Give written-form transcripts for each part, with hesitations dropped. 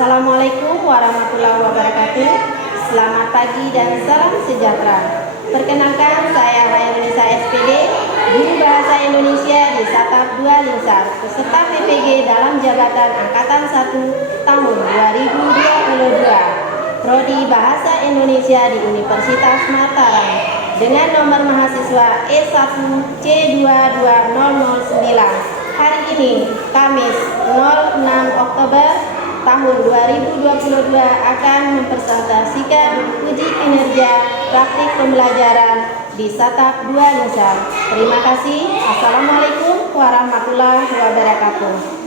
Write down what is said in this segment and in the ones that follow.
Assalamualaikum warahmatullahi wabarakatuh. Selamat pagi dan salam sejahtera. Perkenalkan, saya Hairunisa SPD, Guru Bahasa Indonesia di Satap 2 Linsar, peserta PPG dalam jabatan Angkatan 1 tahun 2022, Prodi Bahasa Indonesia di Universitas Mataram, dengan nomor mahasiswa E1C22009. Hari ini, Kamis 06 Oktober tahun 2022 akan mempresentasikan uji kinerja praktik pembelajaran di Satap 2 Linsar. Terima kasih. Assalamualaikum warahmatullahi wabarakatuh.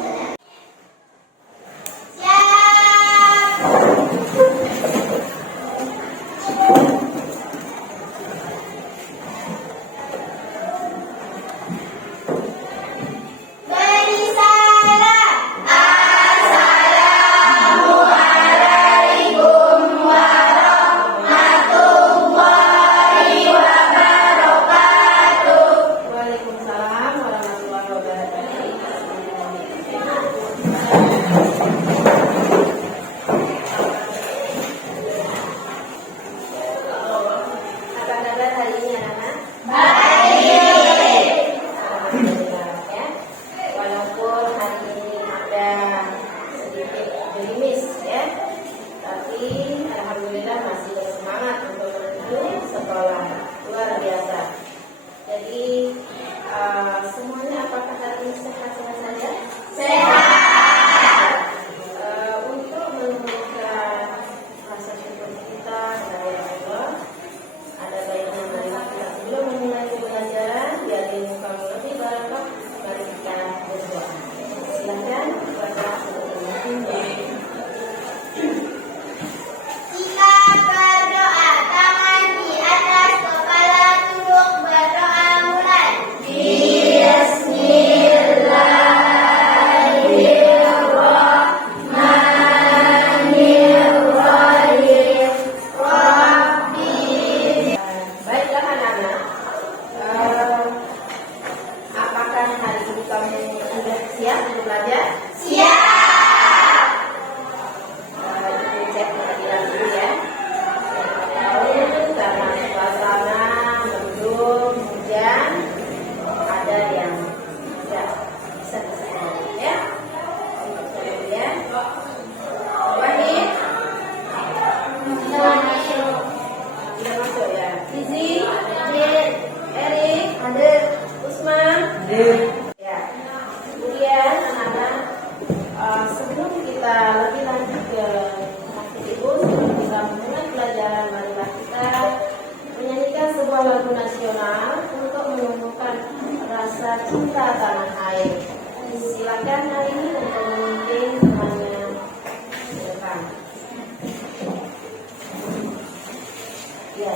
Sebelum kita lebih lanjut ke praktik itu, kita mulai pelajaran, marilah kita menyanyikan sebuah lagu nasional untuk menumbuhkan rasa cinta tanah air. Silakan hari ini untuk memimpin temannya ke depan. Ya.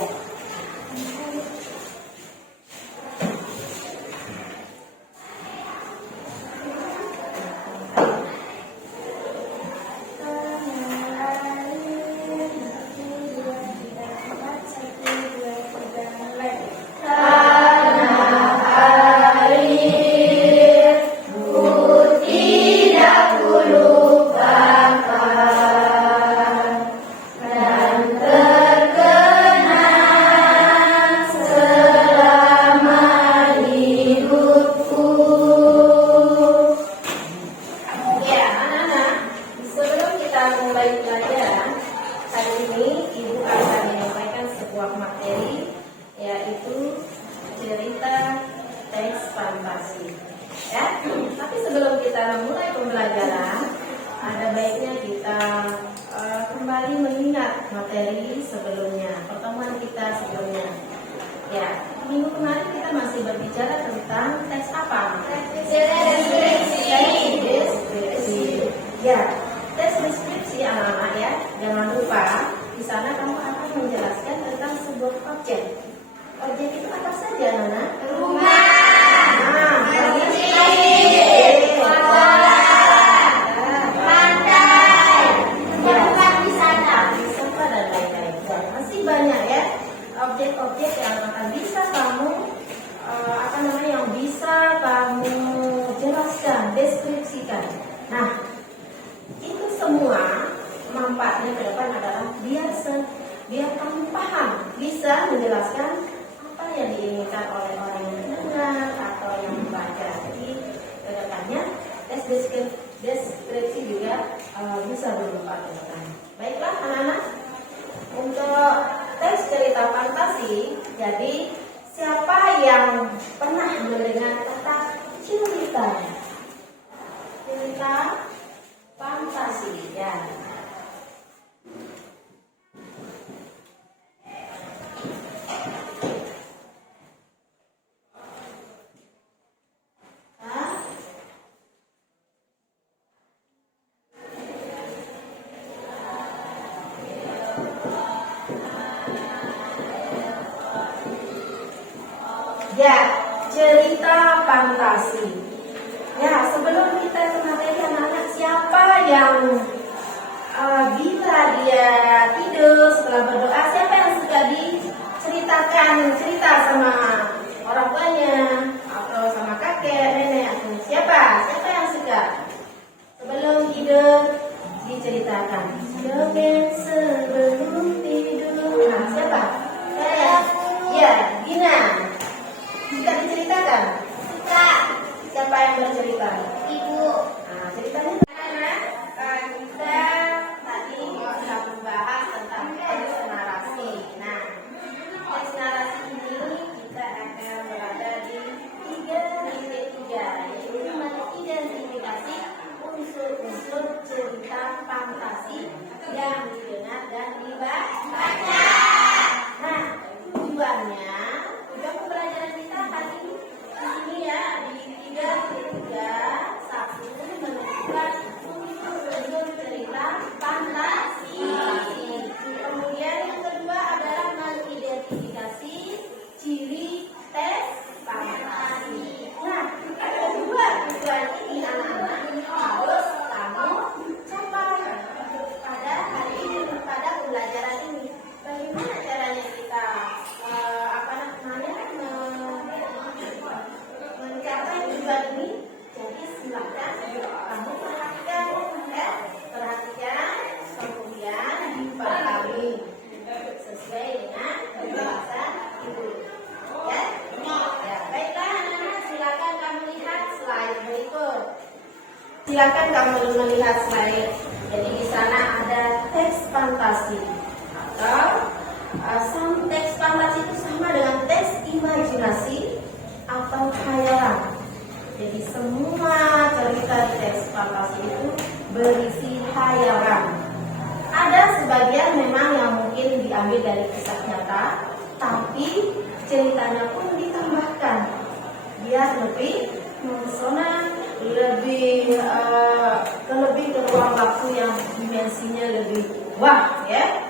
Tapi sebelum kita memulai pembelajaran, ada baiknya kita kembali mengingat materi sebelumnya, pertemuan kita sebelumnya. Ya, minggu kemarin kita masih berbicara tentang tes apa? Deskripsi. Ya, tes deskripsi anak-anak ya. Jangan lupa di sana kamu akan menjelaskan tentang sebuah objek. Objek itu apa saja, Nana? Rumah. Objek-objek yang akan bisa kamu yang bisa kamu jelaskan, deskripsikan. Nah, itu semua keempatnya ke depan adalah biar kamu paham, bisa menjelaskan apa yang diinginkan oleh orang yang mendengar atau yang membaca. Jadi ke depannya tes deskripsi juga bisa bermanfaat ke depan. Baiklah anak-anak, untuk tes cerita fantasi, jadi siapa yang pernah mendengar tentang cerita fantasi ya? Ya, cerita fantasi. Ya, sebelum kita ke materi anak-anak, siapa yang bila dia tidur setelah berdoa, siapa yang suka diceritakan cerita sama orang tuanya atau sama kakek, nenek atau siapa yang suka sebelum tidur diceritakan? Dongeng sebelum tidur. Nah, siapa? Saya. Ya, Dina. Suka diceritakan? Suka. Siapa yang bercerita? Ibu. Nah, ceritanya kita tadi sudah membahas tentang teks narasi. Nah, teks narasi ini kita akan berada di 3.3, yaitu mengidentifikasi unsur-unsur cerita fantasi yang didengar dan dibaca. Nah, tujuan pembelajaran kita hari ini ya di 3.3. Satu, menentukan unsur cerita fantasi. Kemudian yang kedua adalah mengidentifikasi ciri tes fantasi. Nah, kedua tujuan ini anak-anak harus kamu capai pada hari ini, pada pembelajaran ini. Bagaimana caranya kita mencapai tujuan ini? Jadi silakan kamu perhatikan, kemudian dipahami sesuai dengan penjelasan ibu. Ya, baiklah anak-anak, silakan kamu lihat slide berikut. Silakan kamu melihat slide. Jadi di sana ada teks fantasi atau teks fantasi itu sama dengan teks imajinasi atau khayalan. Jadi semua cerita di teks fantasi itu berisi khayalan. Ada sebagian memang yang mungkin diambil dari kisah nyata, tapi ceritanya pun ditambahkan biar lebih mempesona, lebih ke ruang waktu yang dimensinya lebih wah ya.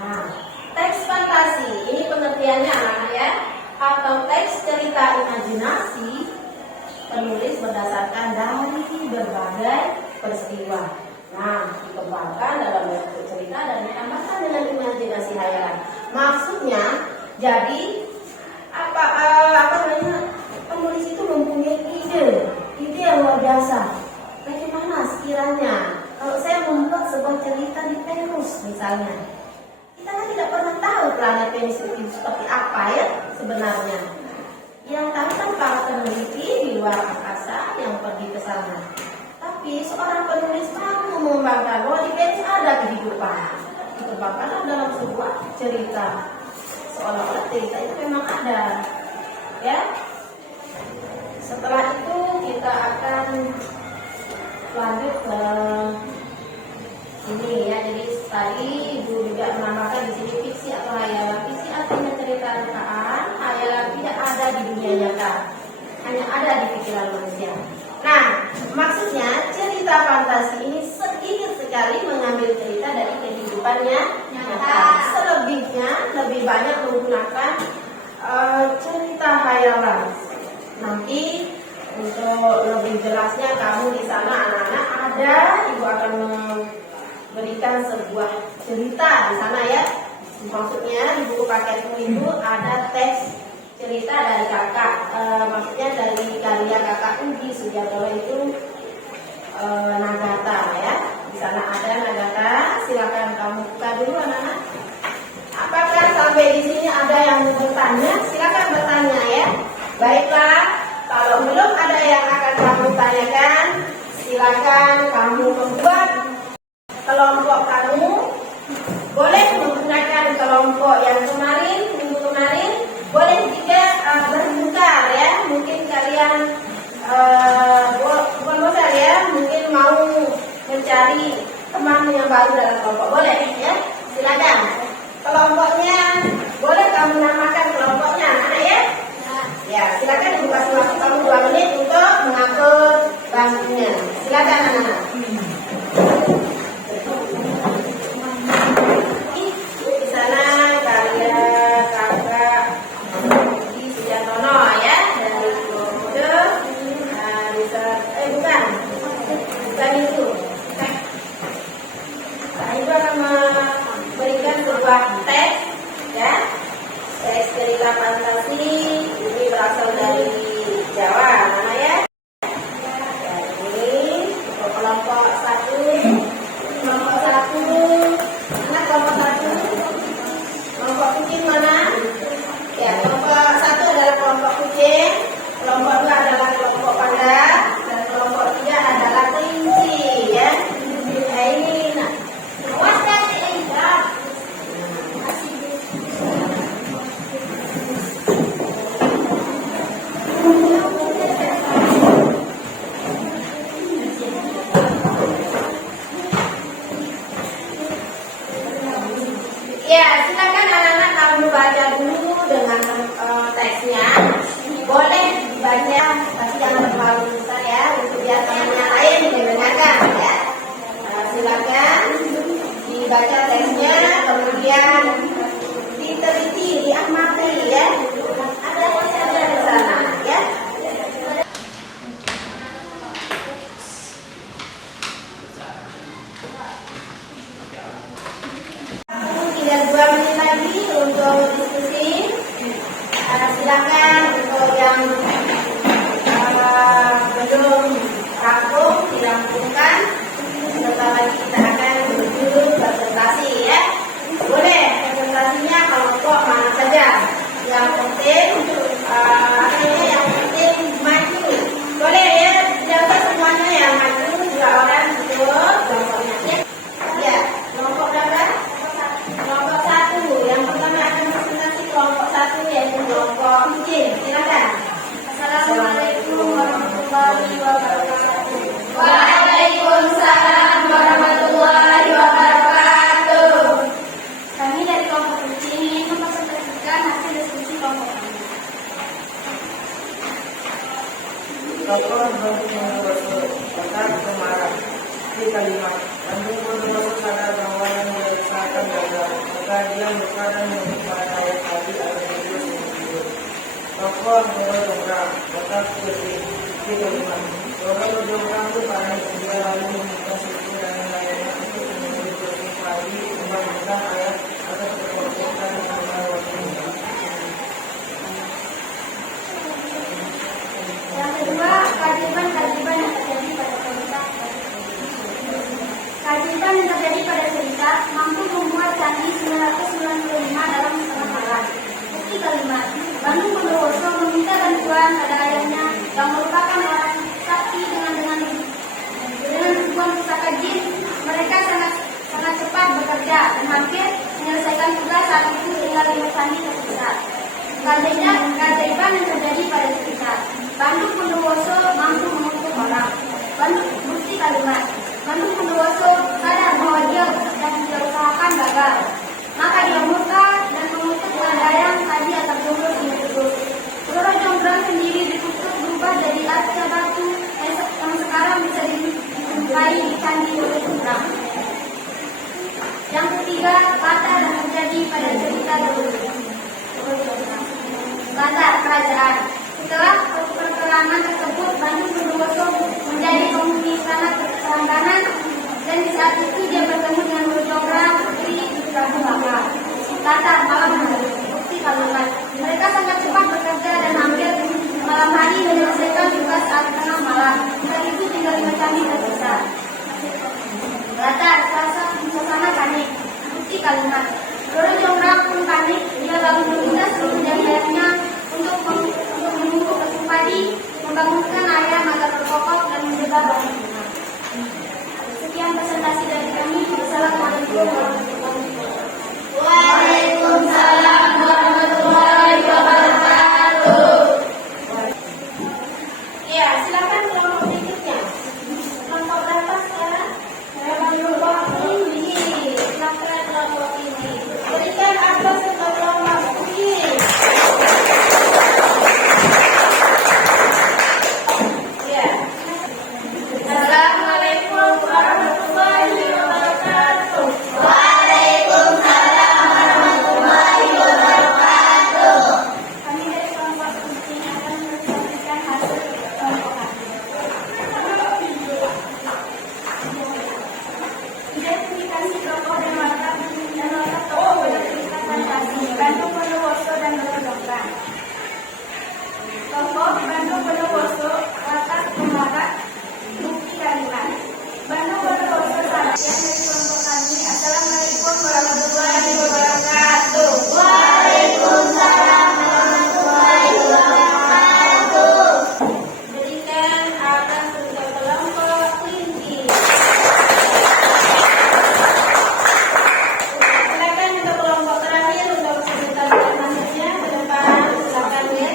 Nah, teks fantasi ini pengertiannya anak-anak ya, atau teks cerita imajinasi, penulis berdasarkan dari berbagai peristiwa. Nah, dikembangkan dalam bentuk cerita dan ditambahkan dengan imajinasi hayalan. Maksudnya, jadi penulis itu mempunyai ide yang luar biasa. Bagaimana sekiranya kalau saya membuat sebuah cerita di Venus misalnya? Kita kan tidak pernah tahu planet Venus itu seperti apa ya sebenarnya. Yang tahu kan para peneliti di luar angkasa yang pergi ke sana. Tapi seorang penulis mampu mengembangkan bahwa di Venus ada kehidupan. Dikembangkan dalam sebuah cerita. Seolah-olah cerita itu memang ada. Ya. Setelah itu kita akan lanjut ke ini ya. Jadi tadi Ibu juga menambahkan di sini fiksi atau hayalan. Fiksi artinya cerita rekaan, hayalan tidak ada di dunia nyata, hanya ada di pikiran manusia. Nah, maksudnya cerita fantasi ini sedikit sekali mengambil cerita dari kehidupannya nyata. Selebihnya lebih banyak menggunakan cerita hayalan. Nanti untuk lebih jelasnya kamu di sana anak-anak ada, Ibu akan memberikan sebuah cerita di sana ya. Maksudnya di buku paketmu itu ada teks cerita dari kakak, maksudnya dari karya kakak Ugi Sugiarto itu Nagata ya. Di sana ada kamu buka dulu anak-anak. Apakah sampai di sini ada yang bertanya? Silakan bertanya ya. Baiklah, kalau belum ada yang akan kamu tanyakan, silakan kamu membuat kelompok kamu. Boleh menggunakan kelompok yang kemarin, minggu kemarin. Boleh juga berputar ya. Mungkin kalian bukan bosan ya. Mungkin mau mencari teman yang baru dalam kelompok. Boleh ya. Silakan. Kelompoknya boleh kamu namakan kelompoknya, anak ya. Ya, silakan dibuka waktu kamu 2 menit untuk mengatur bangkunya. Silakan anak-anak. Di sana karya kakak di Sujantono ya, dari Kode. Bisa bukan itu. Nah, itu akan memberikan sebuah teks ya. Teks cerita fantasi ini berasal dari Jawa, mana ya? Ini kelompok 1, kelompok 1, mana kelompok 1? Kelompok kucing mana? Ya, kelompok 1 adalah kelompok kucing, kelompok 2 adalah kelompok panda, dan kelompok 3 adalah kelinci ya. Nah ini, awas kasih indah. Ya, silakan anak-anak kamu baca dulu dengan teksnya. Boleh dibaca, tapi jangan terlalu besar ya, untuk biar teman-teman lain mendengarkan ya. Silakan dibaca teksnya, kemudian diteliti, diamati ya. Ada di sana ya. Tinggal 2 menit lagi untuk diskusi. Silakan untuk yang belum rampung dirampungkan. Sebentar lagi kita akan menuju presentasi ya. Boleh presentasinya kelompok mana saja. Yang penting yang penting maju. Boleh ya, jaga semuanya yang maju 2 orang itu kelompoknya. Ya, kelompok berapa? Kelompok 1. Yang pertama akan presentasi kelompok 1 yaitu kelompok kucing. Silakan. Assalamualaikum warahmatullahi wabarakatuh. Waalaikumsalam warahmatullahi wabarakatuh. Kami dari kelompok kucing ingin mempresentasikan hasil diskusi kelompok kami. Tokoh tentang kemarah di kalimat Bandung Bondowoso sadar bahwa yang dirasakan gagal, maka dia berkata mengenai ayat tadi atau Yesus yang tidur. Tokoh berdongkrak tetap seperti di kalimat orang berdongkrak itu karena dia lalu meminta suku dan lainnya untuk menjadi berkali tentang ayat atau perbuatan yang mengenai Yang kedua, keajaiban-keajaiban yang terjadi pada cerita. Keajaiban yang terjadi pada cerita mampu membuat candi 995 dalam setengah malam. Bukti kelima, Bandung Bondowoso meminta bantuan pada ayahnya yang merupakan orang sakti dengan ribuan pusaka jin. Mereka sangat cepat bekerja dan hampir menyelesaikan tugas saat itu tinggal 5 candi tersisa. Keajaiban yang terjadi pada cerita. Bandung Bondowoso mampu mengutuk orang. Bukti kalimat. Bandung Bondowoso sadar bahwa dia usahakan gagal. Maka dia murka dan mengutuk Mandayang tadi atap jomblo ini terus. Peluru Jonggrang sendiri ditutup berubah jadi arca batu yang sekarang bisa dijumpai di candi oleh Jonggrang. Yang ketiga, kata yang terjadi pada cerita dahulu. Bandar kerajaan. Setelah perkelaman tersebut, Bandung Bondowoso menjadi penghuni istana pertahanan dan di saat itu dia bertemu dengan Jonggrang putri Prabu Bangka. Latar malam hari. Bukti kalimat. Mereka sangat cepat bekerja dan hampir malam hari menyelesaikan tugas saat tengah malam. Saat itu tinggal 5 candi tersisa. Latar suasana panik. kalimat. Roro Jonggrang pun panik, dia lalu meminta seluruh janda-jandanya untuk menunggu musim padi, membangunkan ayam agar berkokok dan menjaga bangunan. Sekian presentasi dari kami. Wassalamualaikum warahmatullahi wabarakatuh. Waalaikumsalam warahmatullahi wabarakatuh. Ya, silakan kelompok berikutnya. Kelompok berapa sekarang? Kelompok ini. Silakan kelompok ini. Berikan aplaus untuk kelompok ini. Ya. Assalamualaikum warahmatullahi wabarakatuh. Waalaikumsalam warahmatullahi wabarakatuh. Kami dari kelompok ini akan menyampaikan hasil kelompok kami. Identifikasi tokoh dan watak tokoh bercerita fantasi Bandung Bondowoso dan Roro Jonggrang. Tokoh Bandung Bondowoso, watak pembarat, bukti kalimat. Bandung Bondowoso salah yang dari kelompok kami. Assalamualaikum warahmatullahi wabarakatuh. Waalaikumsalam warahmatullahi wabarakatuh. Berikan aplaus untuk kelompok kelinci. Silakan untuk kelompok terakhir untuk sebentar selanjutnya ke depan. Silakan ya.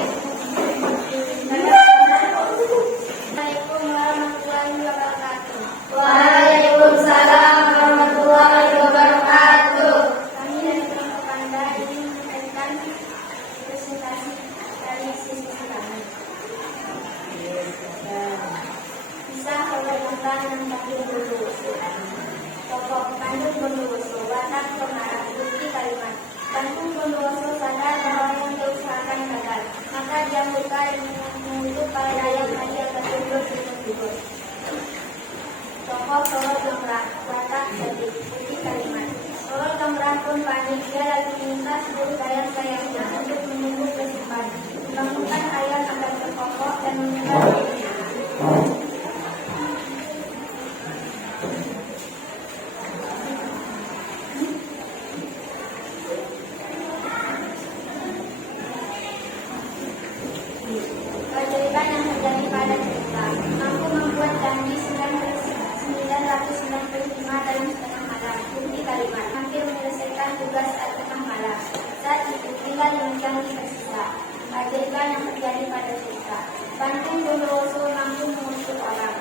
Assalamualaikum warahmatullahi wabarakatuh. Waalaikumsalam warahmatullahi wabarakatuh. Kami dari kelompok Panda ingin menyampaikan presentasi dari sisi kami. Kisah Roro Jonggrang dan Bandung Bondowoso. Tokoh Bandung Bondowoso, watak pemarah, bukti kalimat. Bandung Bondowoso sadar bahwa yang diusahakan gagal, maka dia murka dan mengutuk para dayak hadi agar tidur. Tokoh Roro Jonggrang, watak sedih, bukti kalimat. Roro Jonggrang pun panik, dia lalu meminta seluruh sayang-sayangnya untuk menunggu kesimpan, membangunkan ayam agar berkokok dan menyebar bangunan. Keajaiban yang terjadi pada cerita mampu membuat janji 995 dalam setengah malam. Bukti kalimat hampir menyelesaikan tugas saat tengah malam. Saat itu tinggal 5 janji tersisa. Keajaiban yang terjadi pada cerita Bandung Bondowoso mampu mengusir orang.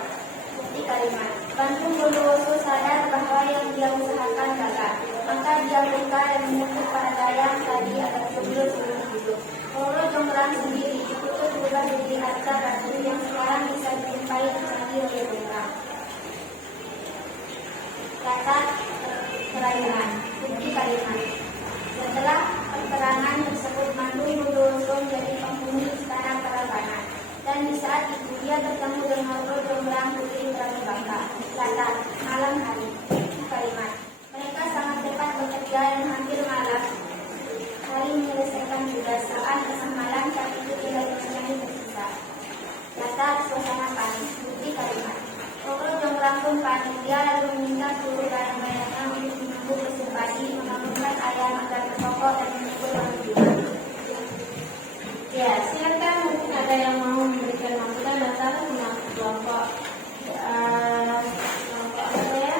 Bukti kalimat Bandung Bondowoso sadar bahwa yang dia usahakan gagal, maka dia murka dan menyebut para dayak tadi agar sebelum hidup. Roro Jonggrang sendiri ditutup berubah jadi harta ratu yang sekarang bisa dijumpai lagi oleh Jonggrang. Kata perayaan, bukti kalimat. Setelah peperangan tersebut, Bandung Bondowoso menjadi penghuni istana Prambanan. Dan di saat itu dia bertemu dengan Roro Jonggrang putri Pramibangka. Kata malam hari, bukti kalimat. Mereka sangat cepat bekerja dan hampir malam hari menyelesaikan tugas. Saat tengah malam saat itu tinggal menyanyi tersisa. Kata suasana panik, bukti kalimat. Roro Jonggrang pun panik, dia lalu meminta seluruh barang-barangnya untuk menunggu musim padi, membangunkan ayam agar berkokok dan menunggu bangunan. Ya, silakan mungkin ada yang mau memberikan masukan atau kelompok kelompok apa ya?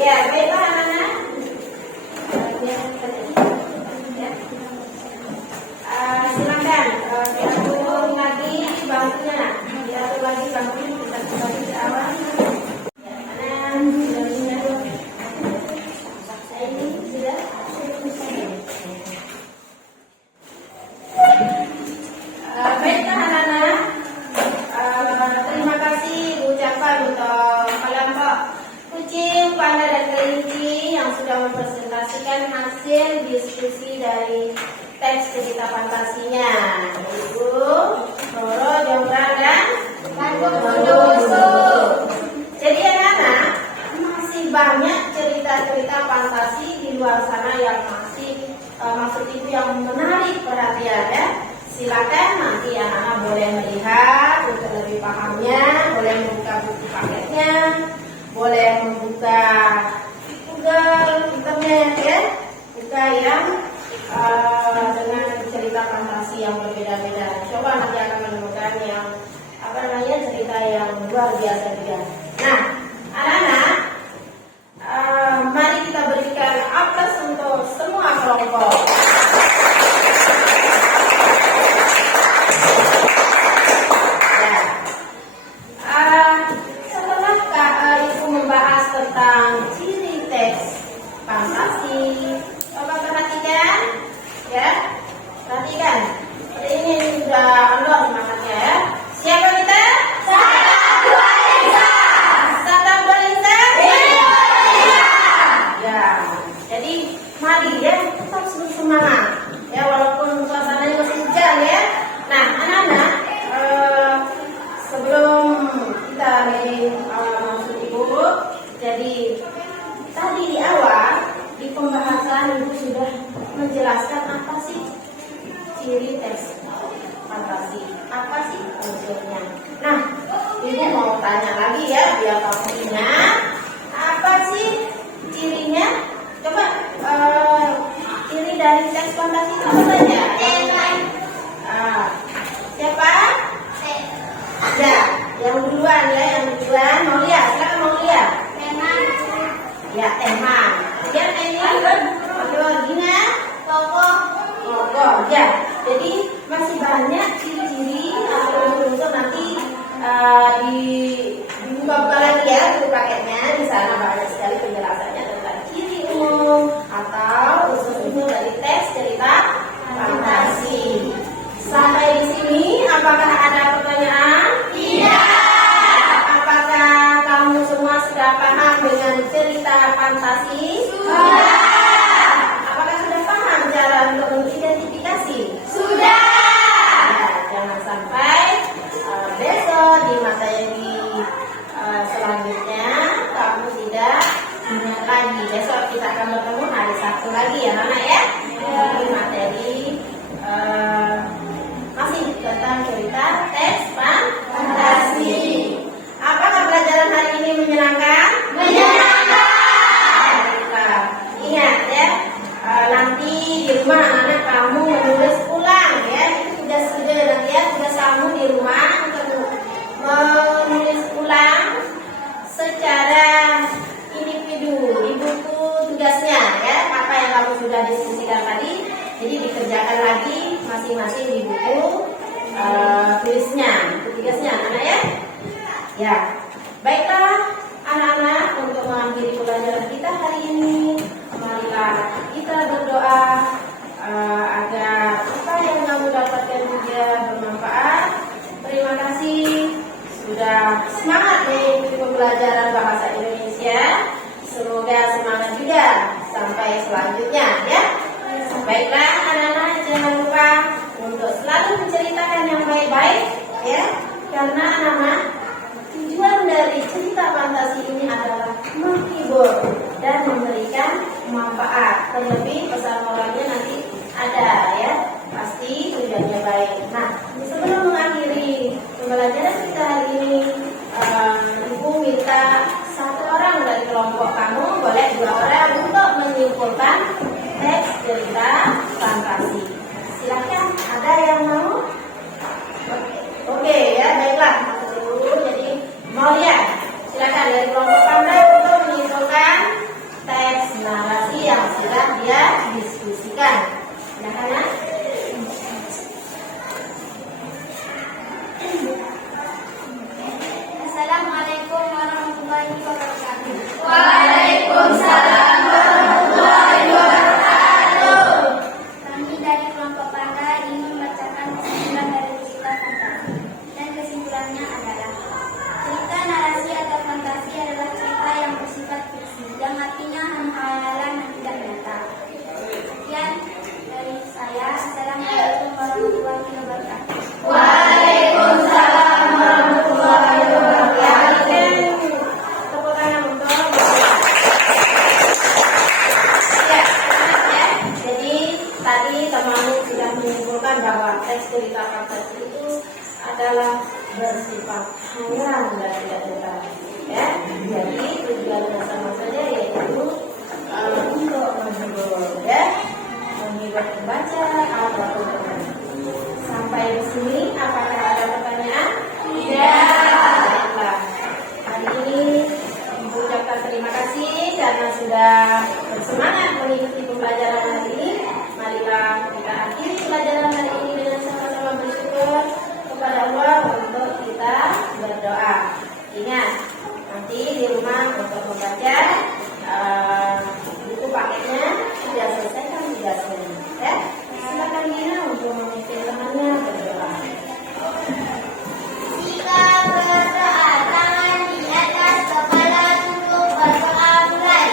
Ya, baiklah anak-anak. Silakan diatur lagi bangkunya. Diatur lagi bangkunya, kita kembali ke awal. Ya, kanan, sudah dulu. Saya ini sudah. Baiklah anak-anak. Terima kasih ucapan untuk kelompok kucing, panda, dan kelinci yang sudah mempresentasikan hasil diskusi dari teks cerita fantasinya, yaitu Roro, Jombang, dan Bondowoso. Jadi anak-anak, masih banyak cerita-cerita fantasi di luar sana yang maksud itu yang menarik perhatian ya. Silakan nanti anak-anak boleh melihat untuk lebih pahamnya, boleh membuka buku paketnya, boleh membuka Google, internet ya, buka yang dengan cerita fantasi yang berbeda-beda. Coba nanti akan menemukan yang cerita yang luar biasa juga. Nah, anak-anak, mari kita berikan aplaus untuk semua kelompok. Setelah Ibu membahas tentang ciri teks fantasi, coba perhatikan ya, perhatikan. Ini sudah unlock semangatnya ya. Siapa kita? Satu dua insan. Ya, jadi mari ya tetap semangat ya walaupun suasananya masih hujan ya. Nah, anak-anak, sebelum kita masuk ibu, jadi tadi di awal di pembahasan ibu sudah menjelaskan apa sih ciri teks fantasi, apa sih unsurnya. Nah, ibu mau tanya lagi ya biar kamu ingat apa sih cirinya. Coba ciri dari teks fantasi itu apa saja? Siapa? Ya, yang duluan mau lihat, silakan mau lihat. Ya, tema. Kemudian ini Gina, tokoh. Ya, jadi masih banyak ciri-ciri atau unsur nanti dibuka lagi ya buku paketnya. Di sana banyak sekali penjelasannya tentang ciri umum atau unsur-unsur dari teks cerita fantasi. Sampai di sini, apakah ada pertanyaan? Tidak. Apakah kamu semua sudah paham dengan cerita fantasi? Sudah. Apakah sudah paham cara untuk mengidentifikasi? Sudah. Ya, jangan sampai besok di materi selanjutnya kamu tidak ingat lagi. Besok kita akan bertemu hari Sabtu lagi ya, anak ya. Di materi masih tentang cerita teks fantasi. Apakah pelajaran hari ini menyenangkan? Menyenangkan. Ingat ya, nanti di rumah anak-anak kamu menulis ulang ya. Itu tugas nanti ya, tugas kamu di rumah untuk menulis ulang secara individu di buku tugasnya ya. Apa yang kamu sudah diskusikan tadi, jadi dikerjakan lagi masing-masing di buku tulisnya, buku tugasnya anak ya. Ya, baiklah anak-anak, untuk mengakhiri pelajaran kita hari ini, marilah kita berdoa agar apa yang kamu dapatkan juga bermanfaat. Terima kasih sudah semangat mengikuti pembelajaran bahasa Indonesia. Semoga semangat juga sampai selanjutnya ya. Baiklah anak-anak, jangan lupa untuk selalu menceritakan yang baik-baik ya, karena anak-anak, tujuan dari cerita fantasi ini adalah menghibur dan memberikan manfaat. Terlebih pesan moralnya nanti ada ya, pasti tujuannya baik. Nah, sebelum mengakhiri pembelajaran kita hari ini, Ibu minta satu orang dari kelompok kamu, boleh 2 orang, untuk menyimpulkan teks cerita fantasi. Silahkan, ada yang mau? Oke ya. cerita fantasi itu adalah bersifat khayal dan tidak nyata. Ya, jadi tujuan masa-masanya yaitu untuk menghibur, ya, menghibur pembaca ataupun pemain. Sampai di sini, apakah ada pertanyaan? Baiklah. Hari ini Ibu ucapkan terima kasih karena sudah bersemangat mengikuti pembelajaran hari ini. Marilah kita akhiri pelajaran hari ini dengan sama-sama bersyukur kepada Allah untuk kita berdoa. Ingat, nanti di rumah untuk membaca buku paketnya sudah selesaikan tugasnya. Ya, silakan Gina untuk memimpin temannya berdoa. Jika berdoa, tangan di atas kepala, tutup berdoa mulai.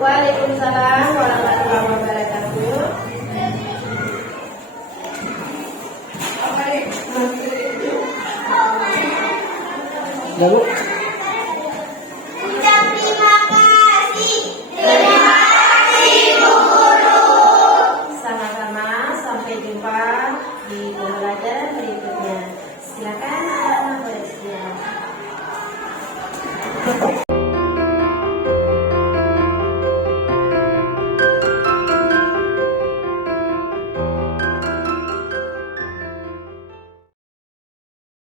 Waalaikumsalam warahmatullahi wabarakatuh. Lalu Ucap terima kasih. Terima kasih, Bu Guru. Sama-sama, sampai jumpa di pembelajaran berikutnya. Silakan anak-anak berekspresi.